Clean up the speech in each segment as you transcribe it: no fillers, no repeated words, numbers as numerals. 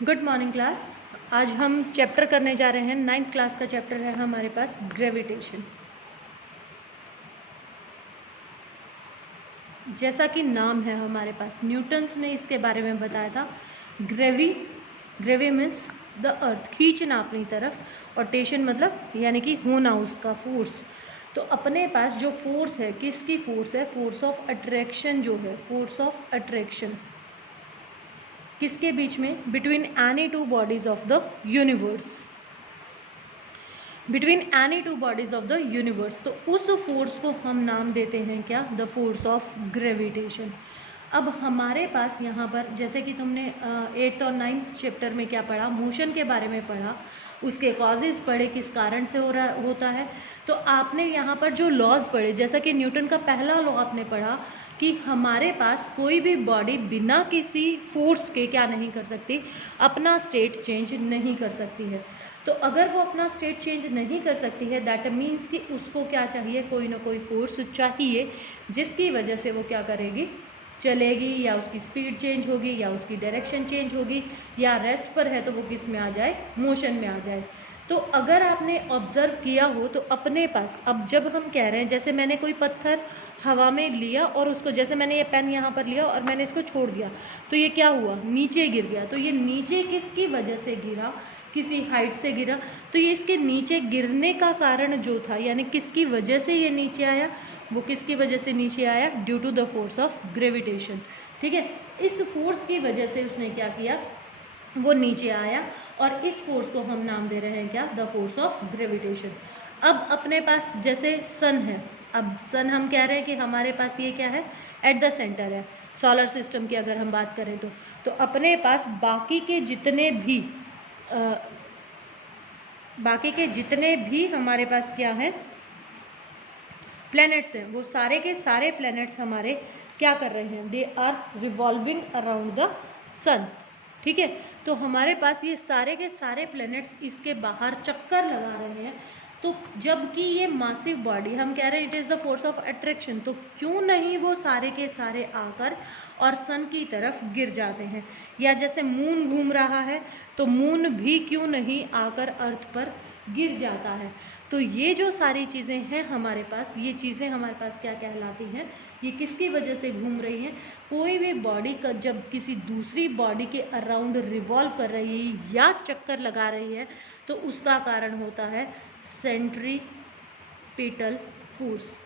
Good morning class. आज हम chapter करने जा रहे हैं, 9th क्लास का चैप्टर है हमारे पास ग्रेविटेशन। जैसा कि नाम है हमारे पास, न्यूटन्स ने इसके बारे में बताया था। ग्रेवी मीन्स द अर्थ, खींचना अपनी तरफ, और टेशन मतलब यानी कि होना, उसका फोर्स। तो अपने पास जो फोर्स है, किसकी फोर्स है? फोर्स ऑफ अट्रैक्शन जो है, फोर्स ऑफ अट्रैक्शन किसके बीच में? Between any two bodies of the universe, between any two bodies of the universe. तो उस फोर्स को हम नाम देते हैं क्या? The force of gravitation. अब हमारे पास यहाँ पर, जैसे कि तुमने 8th और 9th चैप्टर में क्या पढ़ा, मोशन के बारे में पढ़ा, उसके कॉजेज पढ़े, किस कारण से होता है। तो आपने यहाँ पर जो लॉज पढ़े, जैसा कि न्यूटन का पहला लॉ आपने पढ़ा कि हमारे पास कोई भी बॉडी बिना किसी फोर्स के क्या नहीं कर सकती, अपना स्टेट चेंज नहीं कर सकती है। तो अगर वो अपना स्टेट चेंज नहीं कर सकती है, दैट मीन्स कि उसको क्या चाहिए? कोई ना कोई फोर्स चाहिए, जिसकी वजह से वो क्या करेगी? चलेगी, या उसकी स्पीड चेंज होगी, या उसकी डायरेक्शन चेंज होगी, या रेस्ट पर है तो वो किस में आ जाए? मोशन में आ जाए। तो अगर आपने ऑब्जर्व किया हो तो अपने पास, अब जब हम कह रहे हैं, जैसे मैंने कोई पत्थर हवा में लिया और उसको, जैसे मैंने ये पेन यहाँ पर लिया और मैंने इसको छोड़ दिया, तो ये क्या हुआ? नीचे गिर गया। तो ये नीचे किसकी वजह से गिरा? किसी हाइट से गिरा। तो ये इसके नीचे गिरने का कारण जो था, यानी किसकी वजह से ये नीचे आया, वो किसकी वजह से नीचे आया? Due to the force of gravitation. ठीक है, इस फोर्स की वजह से उसने क्या किया? वो नीचे आया, और इस फोर्स को हम नाम दे रहे हैं क्या? The force of gravitation. अब अपने पास जैसे सन है, अब सन हम कह रहे हैं कि हमारे पास ये क्या है? एट द सेंटर है सोलर सिस्टम की अगर हम बात करें तो अपने पास बाकी के जितने भी हमारे पास क्या है? प्लैनेट्स हैं, वो सारे के सारे प्लैनेट्स हमारे क्या कर रहे हैं? They are revolving around the sun. ठीक है, तो हमारे पास ये सारे के सारे प्लैनेट्स इसके बाहर चक्कर लगा रहे हैं। तो जबकि ये मासिव बॉडी, हम कह रहे हैं it is the force of attraction, तो क्यों नहीं वो सारे के सारे आकर और सन की तरफ गिर जाते हैं? या जैसे मून घूम रहा है, तो मून भी क्यों नहीं आकर अर्थ पर गिर जाता है? तो ये जो सारी चीज़ें हैं हमारे पास, ये चीज़ें हमारे पास क्या कहलाती हैं? ये किसकी वजह से घूम रही हैं? कोई भी बॉडी का जब किसी दूसरी बॉडी के अराउंड रिवॉल्व कर रही है या चक्कर लगा रही है, तो उसका कारण होता है सेंट्रीपिटल फोर्स।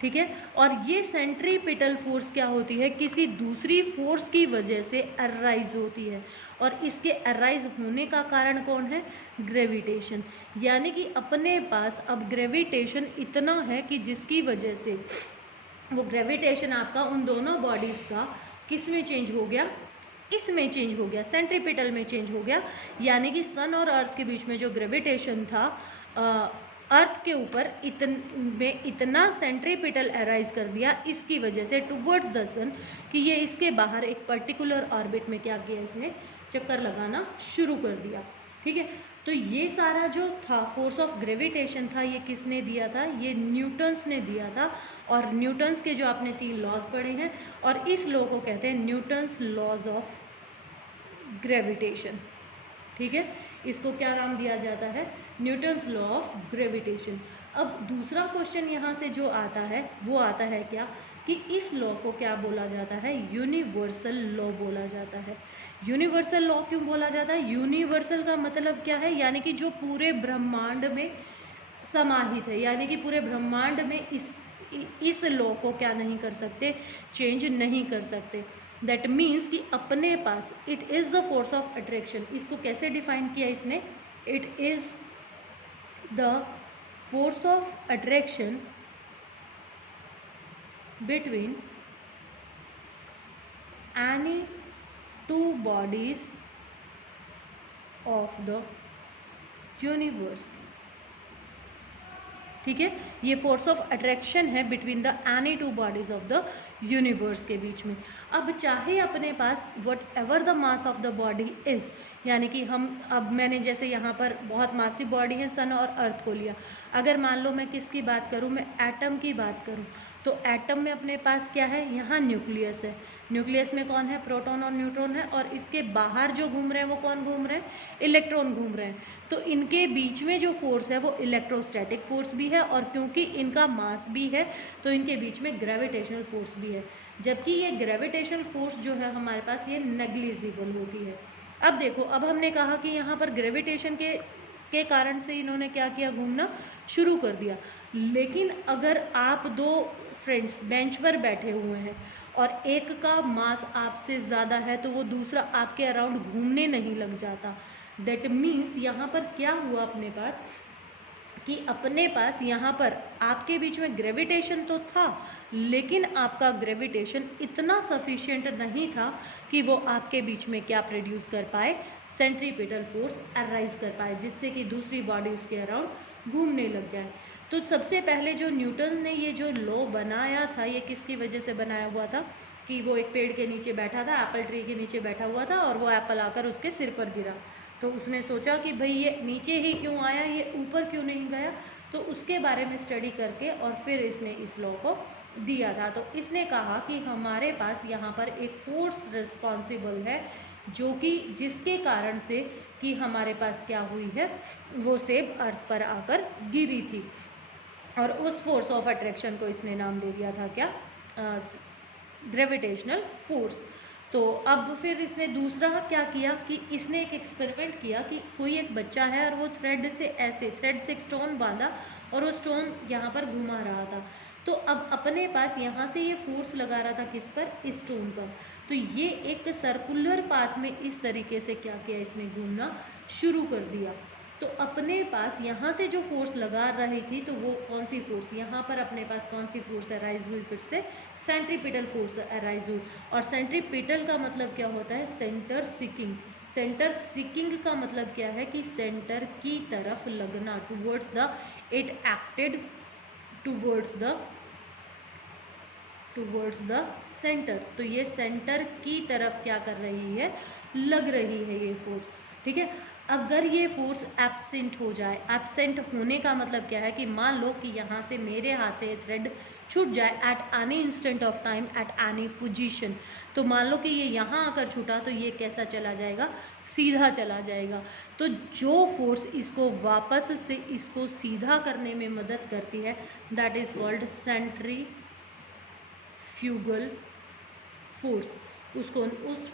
ठीक है, और ये सेंट्रीपिटल फोर्स क्या होती है? किसी दूसरी फोर्स की वजह से अराइज होती है, और इसके अराइज होने का कारण कौन है? ग्रेविटेशन। यानी कि अपने पास अब ग्रेविटेशन इतना है कि जिसकी वजह से वो ग्रेविटेशन आपका उन दोनों बॉडीज़ का किस में चेंज हो गया? इसमें चेंज हो गया, सेंट्रीपिटल में चेंज हो गया। यानी कि सन और अर्थ के बीच में जो ग्रेविटेशन था, अर्थ के ऊपर इतना सेंट्रीपिटल अराइज कर दिया, इसकी वजह से टुवर्ड्स द सन, कि ये इसके बाहर एक पर्टिकुलर ऑर्बिट में क्या किया? इसने चक्कर लगाना शुरू कर दिया। ठीक है, तो ये सारा जो था फोर्स ऑफ ग्रेविटेशन था, ये किसने दिया था? ये न्यूटन्स ने दिया था। और न्यूटन्स के जो आपने 3 लॉज पढ़े हैं, और इस लॉ को कहते हैं न्यूटन्स लॉज ऑफ ग्रेविटेशन। ठीक है, इसको क्या नाम दिया जाता है? Newton's law of gravitation. अब दूसरा क्वेश्चन यहाँ से जो आता है, वो आता है क्या? कि इस लॉ को क्या बोला जाता है? यूनिवर्सल लॉ बोला जाता है। यूनिवर्सल लॉ क्यों बोला जाता है? यूनिवर्सल का मतलब क्या है? यानी कि जो पूरे ब्रह्मांड में समाहित है, यानी कि पूरे ब्रह्मांड में इस लॉ को क्या नहीं कर सकते? चेंज नहीं कर सकते। दैट मीन्स कि अपने पास it is the force of attraction. इसको कैसे डिफाइन किया इसने? It is the force of attraction between any two bodies of the universe. ठीक है, ये फोर्स ऑफ अट्रैक्शन है between the any two bodies of the universe के बीच में। अब चाहे अपने पास whatever the mass of the body is, यानी कि अब मैंने जैसे यहाँ पर बहुत मासिव बॉडी है सन और अर्थ को लिया। अगर मान लो मैं किसकी बात करूँ? मैं एटम की बात करूँ, तो एटम में अपने पास क्या है? यहाँ न्यूक्लियस है। न्यूक्लियस में कौन है, प्रोटॉन और न्यूट्रॉन है, और इसके बाहर जो घूम रहे हैं वो कौन घूम रहे हैं, इलेक्ट्रॉन घूम रहे हैं। तो इनके बीच में जो फोर्स है वो इलेक्ट्रोस्टैटिक फोर्स भी है, और क्योंकि इनका मास भी है तो इनके बीच में ग्रेविटेशनल फोर्स भी है, जबकि ये ग्रेविटेशनल फोर्स जो है हमारे पास ये नेग्लिजिबल होती है। अब देखो, अब हमने कहा कि यहाँ पर ग्रेविटेशन के कारण से इन्होंने क्या किया, घूमना शुरू कर दिया। लेकिन अगर आप दो फ्रेंड्स बेंच पर बैठे हुए हैं और एक का मास आपसे ज़्यादा है तो वो दूसरा आपके अराउंड घूमने नहीं लग जाता। दैट मीन्स यहाँ पर क्या हुआ अपने पास कि अपने पास यहाँ पर आपके बीच में ग्रेविटेशन तो था, लेकिन आपका ग्रेविटेशन इतना सफिशिएंट नहीं था कि वो आपके बीच में क्या प्रोड्यूस कर पाए, सेंट्रीपिटल फोर्स अराइज कर पाए, जिससे कि दूसरी बॉडी उसके अराउंड घूमने लग जाए। तो सबसे पहले जो न्यूटन ने ये जो लॉ बनाया था, ये किसकी वजह से बनाया हुआ था कि वो एक पेड़ के नीचे बैठा था, एप्पल ट्री के नीचे बैठा हुआ था, और वो एप्पल आकर उसके सिर पर गिरा। तो उसने सोचा कि भाई ये नीचे ही क्यों आया, ये ऊपर क्यों नहीं गया। तो उसके बारे में स्टडी करके और फिर इसने इस लॉ को दिया था। तो इसने कहा कि हमारे पास यहाँ पर एक फोर्स रिस्पॉन्सिबल है, जो कि जिसके कारण से कि हमारे पास क्या हुई है, वो सेब अर्थ पर आकर गिरी थी, और उस फोर्स ऑफ अट्रैक्शन को इसने नाम दे दिया था क्या, ग्रेविटेशनल फोर्स। तो अब फिर इसने दूसरा क्या किया कि इसने एक एक्सपेरिमेंट किया कि कोई एक बच्चा है और वो थ्रेड से एक स्टोन बांधा और वो स्टोन यहाँ पर घुमा रहा था। तो अब अपने पास यहाँ से ये फोर्स लगा रहा था किस पर, इस स्टोन पर। तो ये एक सर्कुलर पाथ में इस तरीके से क्या किया, इसने घूमना शुरू कर दिया। तो अपने पास यहाँ से जो फोर्स लगा रही थी, तो वो कौन सी फोर्स, यहाँ पर अपने पास कौन सी फोर्स अराइज हुई, फिर से सेंट्रीपिटल फोर्स अराइज हुई। और सेंट्रीपिटल का मतलब क्या होता है, सेंटर सीकिंग। सेंटर सीकिंग का मतलब क्या है कि सेंटर की तरफ लगना, towards the, it acted towards the centre. तो ये सेंटर की तरफ क्या कर रही है, लग रही है ये फोर्स। ठीक है, अगर ये फोर्स एब्सेंट हो जाए, एब्सेंट होने का मतलब क्या है कि मान लो कि यहाँ से मेरे हाथ से ये थ्रेड छूट जाए at any instant of time, at any position. तो मान लो कि ये यहाँ आकर छूटा, तो ये कैसा चला जाएगा, सीधा चला जाएगा। तो जो फोर्स इसको वापस से इसको सीधा करने में मदद करती है, that is called centrifugal force. उस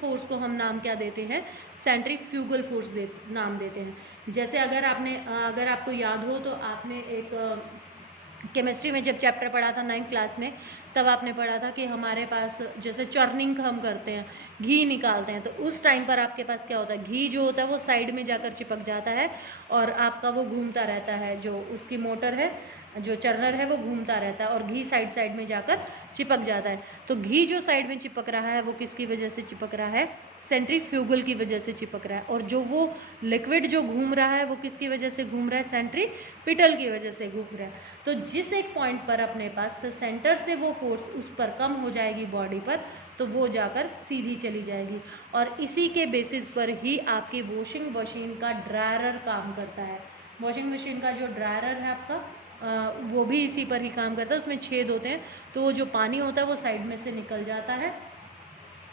फोर्स को हम नाम क्या देते हैं, सेंट्रीफ्यूगल फोर्स नाम देते हैं। जैसे अगर आपको याद हो तो आपने एक केमिस्ट्री में जब चैप्टर पढ़ा था 9th क्लास में, तब आपने पढ़ा था कि हमारे पास जैसे चर्निंग हम करते हैं, घी निकालते हैं, तो उस टाइम पर आपके पास क्या होता है, घी जो होता है वो साइड में जाकर चिपक जाता है और आपका वो घूमता रहता है, जो उसकी मोटर है, जो चर्नर है वो घूमता रहता है और घी साइड में जाकर चिपक जाता है। तो घी जो साइड में चिपक रहा है वो किसकी वजह से चिपक रहा है, सेंट्रीफ्यूगल की वजह से चिपक रहा है। और जो वो लिक्विड जो घूम रहा है वो किसकी वजह से घूम रहा है, सेंट्रीपिटल की वजह से घूम रहा है। तो जिस एक पॉइंट पर अपने पास सेंटर से वो फोर्स उस पर कम हो जाएगी बॉडी पर, तो वो जाकर सीधी चली जाएगी। और इसी के बेसिस पर ही आपकी वॉशिंग मशीन का ड्रायर काम करता है। वॉशिंग मशीन का जो ड्रायर है आपका, वो भी इसी पर ही काम करता है। उसमें छेद होते हैं, तो वो जो पानी होता है वो साइड में से निकल जाता है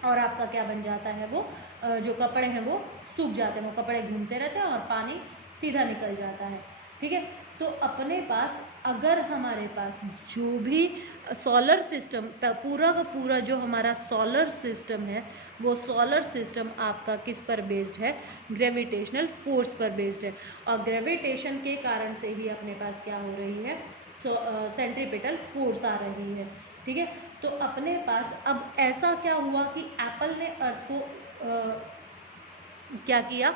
और आपका क्या बन जाता है, वो जो कपड़े हैं वो सूख जाते हैं, वो कपड़े घूमते रहते हैं और पानी सीधा निकल जाता है। ठीक है, तो अपने पास अगर हमारे पास जो भी सोलर सिस्टम, पूरा का पूरा जो हमारा सोलर सिस्टम है, वो सोलर सिस्टम आपका किस पर बेस्ड है, ग्रेविटेशनल फोर्स पर बेस्ड है। और ग्रेविटेशन के कारण से ही अपने पास क्या हो रही है, सेंट्रीपिटल फोर्स आ रही है। ठीक है, तो अपने पास अब ऐसा क्या हुआ कि एप्पल ने अर्थ को क्या किया,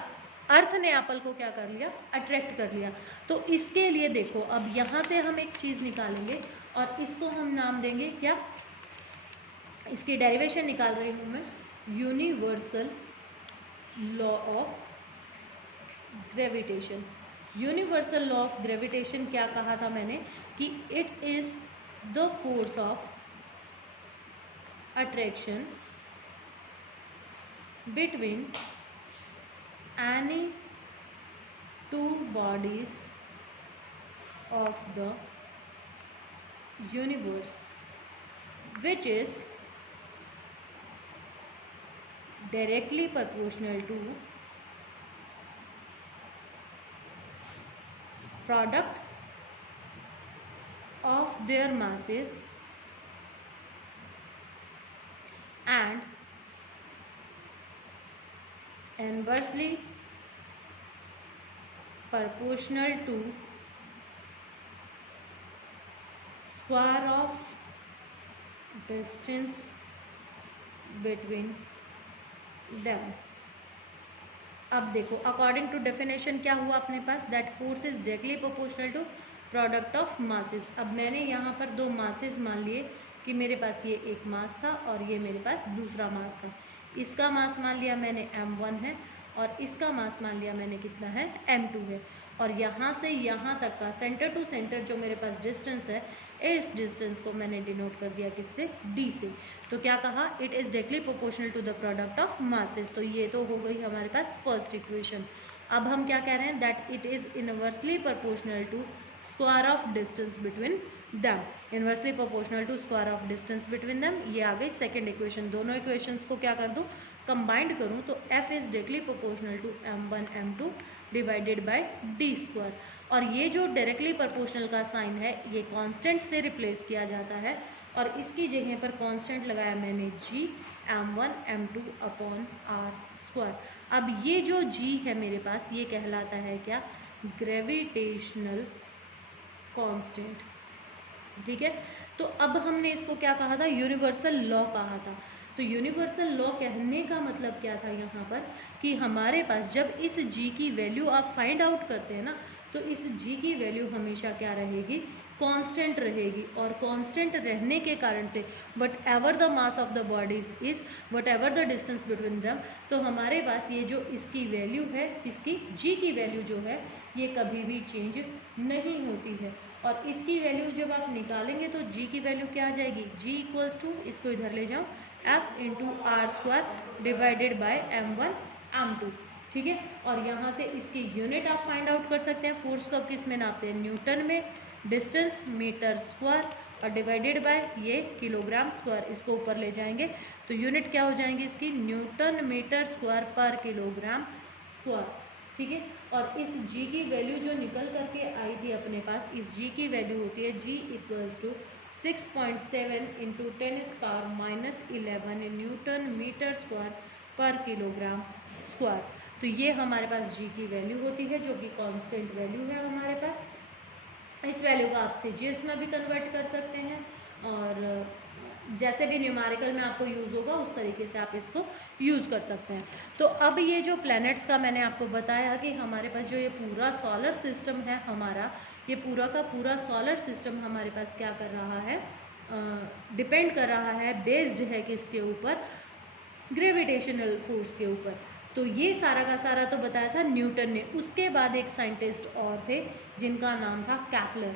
अर्थ ने एप्पल को क्या कर लिया, अट्रैक्ट कर लिया। तो इसके लिए देखो, अब यहाँ से हम एक चीज़ निकालेंगे और इसको हम नाम देंगे क्या, इसकी डेरिवेशन निकाल रही हूँ मैं, universal law of gravitation. Universal law of gravitation क्या कहा था मैंने कि it is the force of attraction between any two bodies of the universe which is directly proportional to product of their masses and inversely proportional to square of distance between them। अब देखो according to definition क्या हुआ अपने पास, that force is directly proportional to product of masses. अब मैंने यहाँ पर दो मासेस मान लिए कि मेरे पास ये एक मास था और ये मेरे पास दूसरा मास था। इसका मास मान लिया मैंने m1 है और इसका मास मान लिया मैंने कितना है m2 है। और यहाँ से यहाँ तक का सेंटर टू सेंटर जो मेरे पास डिस्टेंस है, इस डिस्टेंस को मैंने डिनोट कर दिया किससे, d से। तो क्या कहा, it is directly proportional to the product of masses. तो ये तो हो गई हमारे पास फर्स्ट इक्वेशन। अब हम क्या कह रहे हैं, that it is inversely proportional to square of distance between them. Inversely proportional to square of distance between them, ये आ गई सेकेंड इक्वेशन। दोनों इक्वेशंस को क्या कर दूँ, कंबाइंड करूँ तो f is directly proportional to m1 m2 divided by d square. और ये जो डायरेक्टली प्रोपोर्शनल का साइन है ये कांस्टेंट से रिप्लेस किया जाता है और इसकी जगह पर कांस्टेंट लगाया मैंने g m1 m2 upon r square. अब ये जो g है मेरे पास ये कहलाता है क्या, ग्रेविटेशनल कांस्टेंट। ठीक है, तो अब हमने इसको क्या कहा था, यूनिवर्सल लॉ कहा था। तो यूनिवर्सल लॉ कहने का मतलब क्या था यहाँ पर, कि हमारे पास जब इस g की वैल्यू आप फाइंड आउट करते हैं ना, तो इस g की वैल्यू हमेशा क्या रहेगी, कांस्टेंट रहेगी। और कांस्टेंट रहने के कारण से what ever the mass of the bodies is, what ever the distance between दम, तो हमारे पास ये जो इसकी वैल्यू है, इसकी g की वैल्यू जो है ये कभी भी चेंज नहीं होती है। और इसकी वैल्यू जब आप निकालेंगे तो g की वैल्यू क्या आ जाएगी, g इक्वल्स टू, इसको इधर ले जाओ, f into R square divided by m1 m2। ठीक है, और यहाँ से इसकी यूनिट आप फाइंड आउट कर सकते हैं। फोर्स को किस में नापते हैं, न्यूटन में, डिस्टेंस मीटर स्क्वायर और डिवाइडेड बाय ये किलोग्राम स्क्वायर। इसको ऊपर ले जाएंगे तो यूनिट क्या हो जाएंगी इसकी, न्यूटन मीटर स्क्वायर पर किलोग्राम स्क्वायर। ठीक है, और इस g की वैल्यू जो निकल करके आई थी अपने पास, इस g की वैल्यू होती है g equals to 6.7 into 10⁻⁻11 newton metre square पर किलोग्राम स्क्वायर। तो ये हमारे पास g की वैल्यू होती है जो कि कांस्टेंट वैल्यू है हमारे पास। इस वैल्यू को आप सीजीएस में भी कन्वर्ट कर सकते हैं और जैसे भी न्यूमेरिकल में आपको यूज़ होगा उस तरीके से आप इसको यूज़ कर सकते हैं। तो अब ये जो प्लैनेट्स का मैंने आपको बताया कि हमारे पास जो ये पूरा सोलर सिस्टम है हमारा, ये पूरा का पूरा सोलर सिस्टम हमारे पास क्या कर रहा है, डिपेंड कर रहा है, बेस्ड है किसके ऊपर, ग्रेविटेशनल फोर्स के ऊपर। तो ये सारा का सारा तो बताया था न्यूटन ने। उसके बाद एक साइंटिस्ट और थे जिनका नाम था कैपलर।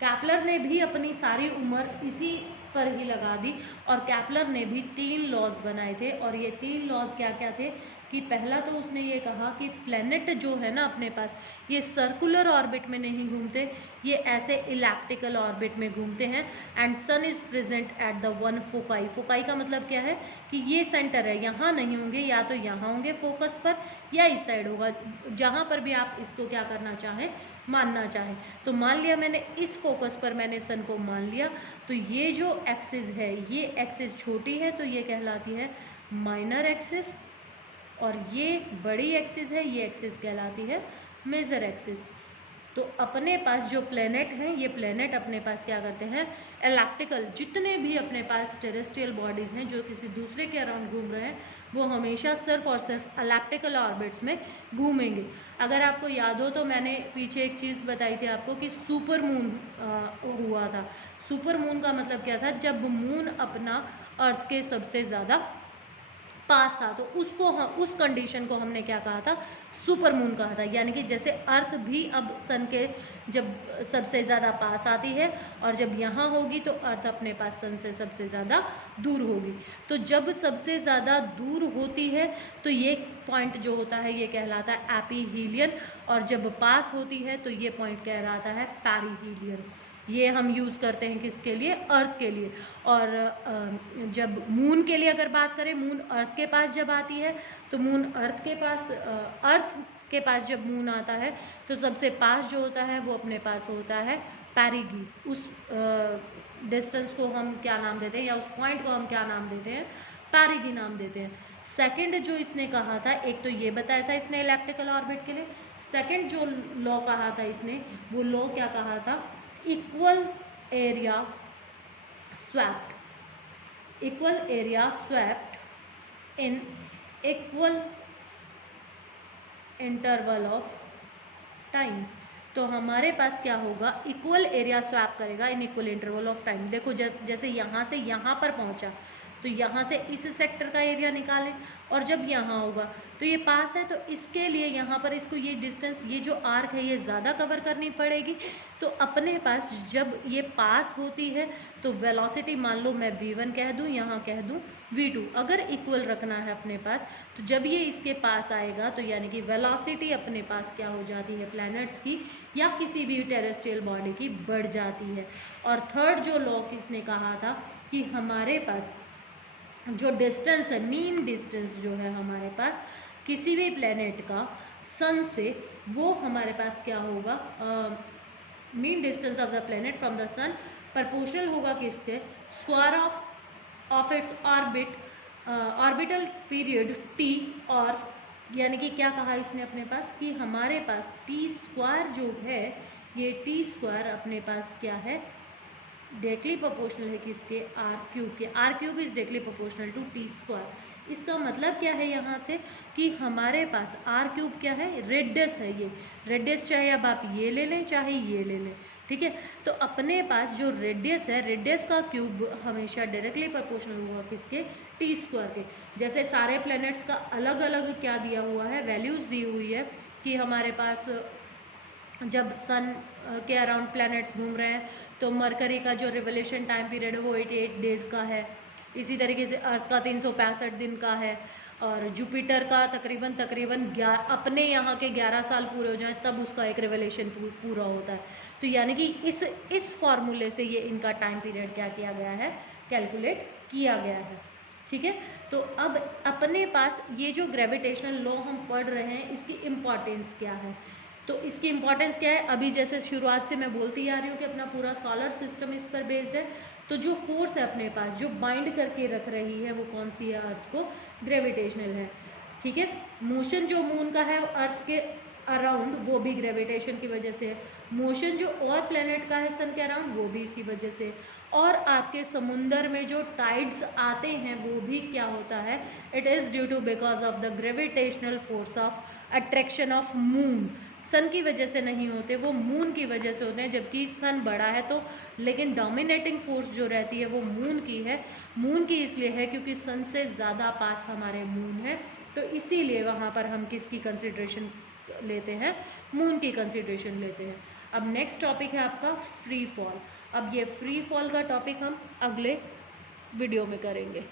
कैपलर ने भी अपनी सारी उम्र इसी पर ही लगा दी और कैपलर ने भी 3 लॉज बनाए थे। और ये 3 लॉज क्या क्या थे कि पहला तो उसने ये कहा कि प्लैनेट जो है ना अपने पास, ये सर्कुलर ऑर्बिट में नहीं घूमते, ये ऐसे इलेप्टिकल ऑर्बिट में घूमते हैं। And sun is present at the one foci. Foci का मतलब क्या है कि ये सेंटर है, यहाँ नहीं होंगे, या तो यहाँ होंगे फोकस पर या इस साइड होगा, जहाँ पर भी आप इसको क्या करना चाहें, मानना चाहें। तो मान लिया मैंने इस फोकस पर मैंने सन को मान लिया, तो ये जो एक्सिस है, ये एक्सिस छोटी है तो ये कहलाती है माइनर एक्सिस, और ये बड़ी एक्सिस है, ये एक्सिस कहलाती है मेजर एक्सिस। तो अपने पास जो प्लैनेट हैं, ये प्लैनेट अपने पास क्या करते हैं, एलिप्टिकल, जितने भी अपने पास टेरेस्ट्रियल बॉडीज़ हैं जो किसी दूसरे के अराउंड घूम रहे हैं, वो हमेशा सिर्फ और सिर्फ एलिप्टिकल ऑर्बिट्स में घूमेंगे। अगर आपको याद हो तो मैंने पीछे एक चीज़ बताई थी आपको कि सुपर मून हुआ था। सुपर मून का मतलब क्या था, जब मून अपना अर्थ के सबसे ज़्यादा पास था, तो उसको उस कंडीशन को हमने क्या कहा था, सुपर मून कहा था। यानी कि जैसे अर्थ भी अब सन के जब सबसे ज़्यादा पास आती है और जब यहाँ होगी तो अर्थ अपने पास सन से सबसे ज़्यादा दूर होगी। तो जब सबसे ज़्यादा दूर होती है तो ये पॉइंट जो होता है ये कहलाता है एपीहीलियन, और जब पास होती है तो ये पॉइंट कहलाता है पेरीहीलियन। ये हम यूज़ करते हैं किसके लिए, अर्थ के लिए। और जब मून के लिए अगर बात करें, मून अर्थ के पास जब आती है तो मून अर्थ के पास जब मून आता है तो सबसे पास जो होता है वो अपने पास होता है पेरिगी। उस डिस्टेंस को हम क्या नाम देते हैं, या उस पॉइंट को हम क्या नाम देते हैं, पेरिगी नाम देते हैं। सेकंड जो इसने कहा था, एक तो ये बताया था इसने इलेप्टिकल ऑर्बिट के लिए, सेकंड जो लॉ कहा था इसने, वो लॉ क्या कहा था, equal area swapped in equal interval of time. तो हमारे पास क्या होगा, इक्वल एरिया स्वैप करेगा in equal interval of time. देखो जैसे यहाँ से यहाँ पर पहुँचा तो यहाँ से इस सेक्टर का एरिया निकालें, और जब यहाँ होगा तो ये पास है, तो इसके लिए यहाँ पर इसको ये डिस्टेंस, ये जो आर्क है ये ज़्यादा कवर करनी पड़ेगी। तो अपने पास जब ये पास होती है तो वेलोसिटी मान लो मैं v1 कह दूँ, यहाँ कह दूँ v2, अगर इक्वल रखना है अपने पास, तो जब ये इसके पास आएगा तो यानी कि वेलोसिटी अपने पास क्या हो जाती है, प्लैनेट्स की या किसी भी टेरेस्ट्रियल बॉडी की बढ़ जाती है। और थर्ड जो लॉ किसने कहा था कि हमारे पास जो डिस्टेंस है, मीन डिस्टेंस जो है हमारे पास किसी भी प्लेनेट का सन से, वो हमारे पास क्या होगा, mean distance of the planet from the sun proportional होगा किसके, square of its orbital period T. और यानी कि क्या कहा इसने अपने पास कि हमारे पास टी स्क्वायर जो है, ये टी स्क्वायर अपने पास क्या है, डायरेक्टली प्रोपोर्शनल है किसके, आर क्यूब के। R cube is directly proportional to T square. इसका मतलब क्या है यहाँ से कि हमारे पास आर क्यूब क्या है, रेडियस है। ये रेडियस चाहे अब आप ये ले लें चाहे ये ले लें, ठीक है। तो अपने पास जो रेडियस है, रेडियस का क्यूब हमेशा डायरेक्टली प्रोपोर्शनल होगा किसके, टी स्क्वायर के। जैसे सारे प्लैनेट्स का अलग अलग क्या दिया हुआ है, वैल्यूज़ दी हुई है कि हमारे पास जब सन के अराउंड प्लैनेट्स घूम रहे हैं तो मरकरी का जो रिवोल्यूशन टाइम पीरियड है वो 88 डेज़ का है। इसी तरीके से अर्थ का 365 दिन का है, और जुपिटर का तकरीबन अपने यहाँ के 11 साल पूरे हो जाएं तब उसका एक रिवोल्यूशन पूरा होता है। तो यानी कि इस फॉर्मूले से ये इनका टाइम पीरियड क्या किया गया है, कैलकुलेट किया गया है, ठीक है। तो अब अपने पास ये जो ग्रेविटेशनल लॉ हम पढ़ रहे हैं, इसकी इम्पॉर्टेंस क्या है। तो इसकी इम्पॉर्टेंस क्या है, अभी जैसे शुरुआत से मैं बोलती आ रही हूँ कि अपना पूरा सोलर सिस्टम इस पर बेस्ड है। तो जो फोर्स है अपने पास जो बाइंड करके रख रही है वो कौन सी है, अर्थ को, ग्रेविटेशनल है, ठीक है। मोशन जो मून का है अर्थ के अराउंड वो भी ग्रेविटेशन की वजह से है। मोशन जो और प्लेनेट का है सन के अराउंड वो भी इसी वजह से। और आपके समुंदर में जो टाइड्स आते हैं वो भी क्या होता है, it is due to because of the gravitational force of attraction of moon. Sun की वजह से नहीं होते, वो मून की वजह से होते हैं। जबकि सन बड़ा है तो, लेकिन डोमिनेटिंग फोर्स जो रहती है वो मून की है। मून की इसलिए है क्योंकि सन से ज़्यादा पास हमारे मून है, तो इसीलिए वहाँ पर हम किसकी कंसिड्रेशन लेते हैं, मून की कंसिड्रेशन लेते हैं। अब नेक्स्ट टॉपिक है आपका फ्री फॉल। अब ये फ्री फॉल का टॉपिक हम अगले वीडियो में करेंगे।